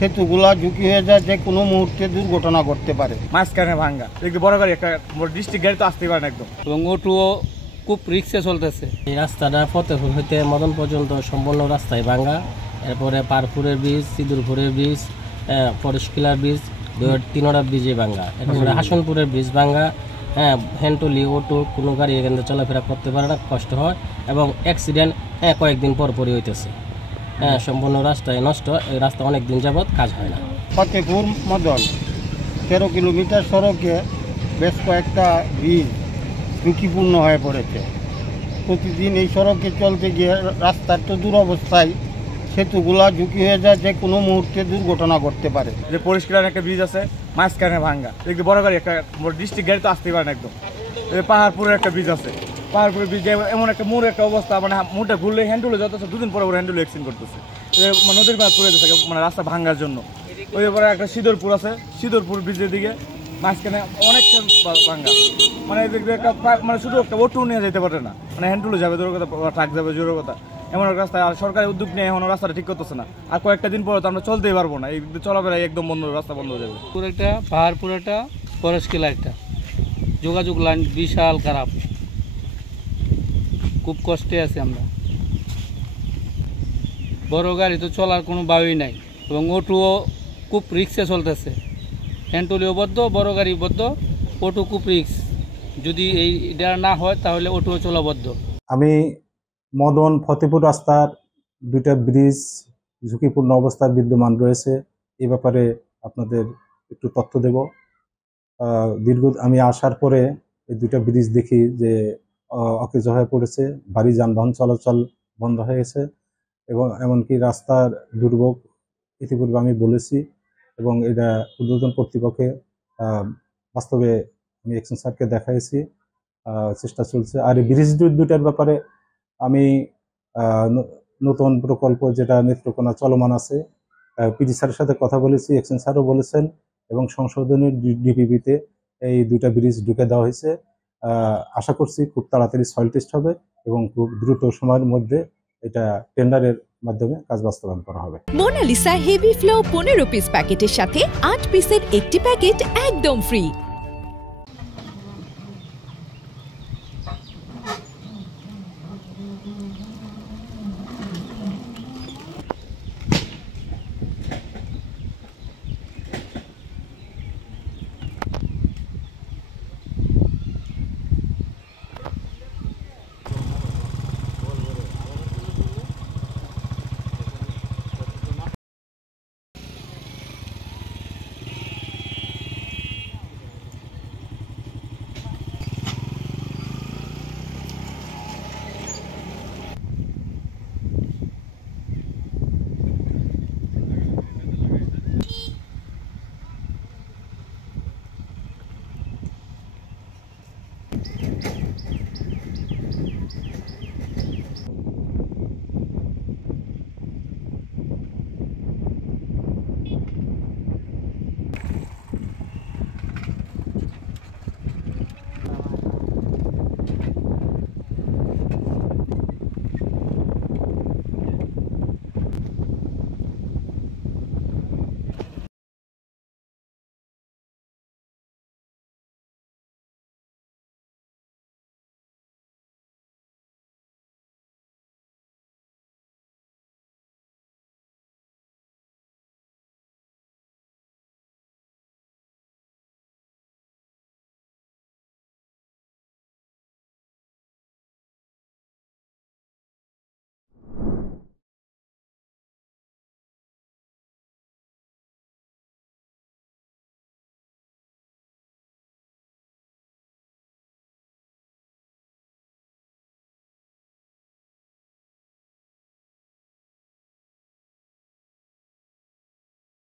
সেতুগুলা ঝুঁকি হয়ে যায়, যে কোনো মুহূর্তে দুর্ঘটনা ঘটতে পারে। মাঝখানে ভাঙ্গা, একটু বড় গাড়ি, একটা ডিস্ট্রিক্ট গাড়ি তো আসতেই পারে না একদম, এবং অটোও খুব রিক্সে চলতেছে। এই রাস্তাটা ফতেপুর হইতে মদন পর্যন্ত সম্পূর্ণ রাস্তায় ভাঙ্গা। এরপরে পারপুরের ব্রিজ, সিঁদুরপুরের ব্রিজ, ফরেস্টকিলার ব্রিজ, তিনোটা ব্রিজে ভাঙ্গা। এরপরে হাসনপুরের ব্রিজ ভাঙ্গা। হ্যান্ডটলি অটো কোনো গাড়ি এখান থেকে চলাফেরা করতে পারে না, কষ্ট হয় এবং অ্যাক্সিডেন্ট কয়েকদিন পরই হইতেছে। সম্পূর্ণ রাস্তায় নষ্ট। এই রাস্তা অনেক দিন যাবৎ কাজ হয় না। ফতেপুর মদন 13 কিলোমিটার সড়কে বেশ কয়েকটা ব্রিজ ঝুঁকিপূর্ণ হয়ে পড়েছে। প্রতিদিন এই সড়কে চলতে গিয়ে রাস্তার তো দুরবস্থায়, সেতুগুলা ঝুঁকি হয়ে যায়, যে কোনো মুহূর্তে দুর্ঘটনা ঘটতে পারে। যে পরিষ্কার একটা ব্রিজ আছে মাঝখানে ভাঙ্গা, একটু বড় গাড়ি, একটা ডিস্ট্রিক্ট গাড়ি তো আসতেই পারে না একদম। পাহাড়পুরের একটা ব্রিজ আছে, পাহাড়পুরের ব্রিজে এমন একটা মোড় একটা অবস্থা, মানে মোড়টা ঘুরলে হ্যান্ডেলে যত দুদিন পরে হ্যান্ডেলে অ্যাক্সিডেন্ট করতেছে, নদীর মাছ পড়ে যাচ্ছে মানে রাস্তা ভাঙ্গার জন্য। ওই পরে একটা সিঁদুরপুর আছে, সিঁদুরপুর ব্রিজের দিকে মাঝখানে অনেকটা ভাঙ্গা, মানে একটা মানে শুধু একটা অটো নিয়ে যেতে পারে না, মানে হ্যান্ডেলে যাবে জোর কথা, ট্রাক যাবে জোর কথা, এমন এক রাস্তায়। আর সরকারি উদ্যোগ নিয়ে এখনো রাস্তাটা ঠিক করতেছে না। আর কয়েকটা দিন পরে তো আমরা চলতেই পারবো না, এই চলাফেরা একদম বন্ধ, রাস্তা বন্ধ হয়ে যাবে। একটা পাহাড়পুর একটা ফরেস্টকিলা একটা যোগাযোগ লাইন বিশাল খারাপ, খুব কষ্টে আছি আমরা। বড় গাড়ি তো চলার কোনো বায়ুই নাই এবং অটোও খুব রিক্সে চলতেছে। হ্যান্ডটলিও বদ্ধ, বড় গাড়ি বদ্ধ, অটো খুব রিক্স। যদি এইটা না হয় তাহলে অটোও চলা বদ্ধ। আমি মদন ফতেপুর রাস্তার 2টা ব্রিজ ঝুঁকিপূর্ণ অবস্থায় বিদ্যমান রয়েছে, এই ব্যাপারে আপনাদের একটু তথ্য দেব। আমি আসার পরে এই 2টা ব্রিজ দেখি যে অকেজ হয়ে পড়েছে, ভারী যানবাহন চলাচল বন্ধ হয়ে গেছে এবং এমনকি রাস্তার দুর্ভোগ ইতিপূর্বে আমি বলেছি এবং এটা উদ্বোধন কর্তৃপক্ষে বাস্তবে আমি এক্সচেঞ্জ স্যারকে দেখাইছি, চেষ্টা চলছে। আর এই ব্রিজ 2টার ব্যাপারে আমি নতুন প্রকল্প যেটা নেত্রকোনা চলমান আছে, পিডি স্যারের সাথে কথা বলেছি, এক্সচেঞ্জ স্যারও বলেছেন এবং সংশোধনের ডিপিপিতে এই 2টা ব্রিজ ঢুকে দেওয়া হয়েছে। আশা করছি খুব তাড়াতাড়ি সয়েল টেস্ট হবে এবং খুব দ্রুত সময়ের মধ্যে এটা টেন্ডারের মাধ্যমে কাজ বাস্তবায়ন করা হবে। মোনালিসা হেভি ফ্লো 15 পিস প্যাকেটের সাথে 8 পিসের একটি প্যাকেট একদম ফ্রি।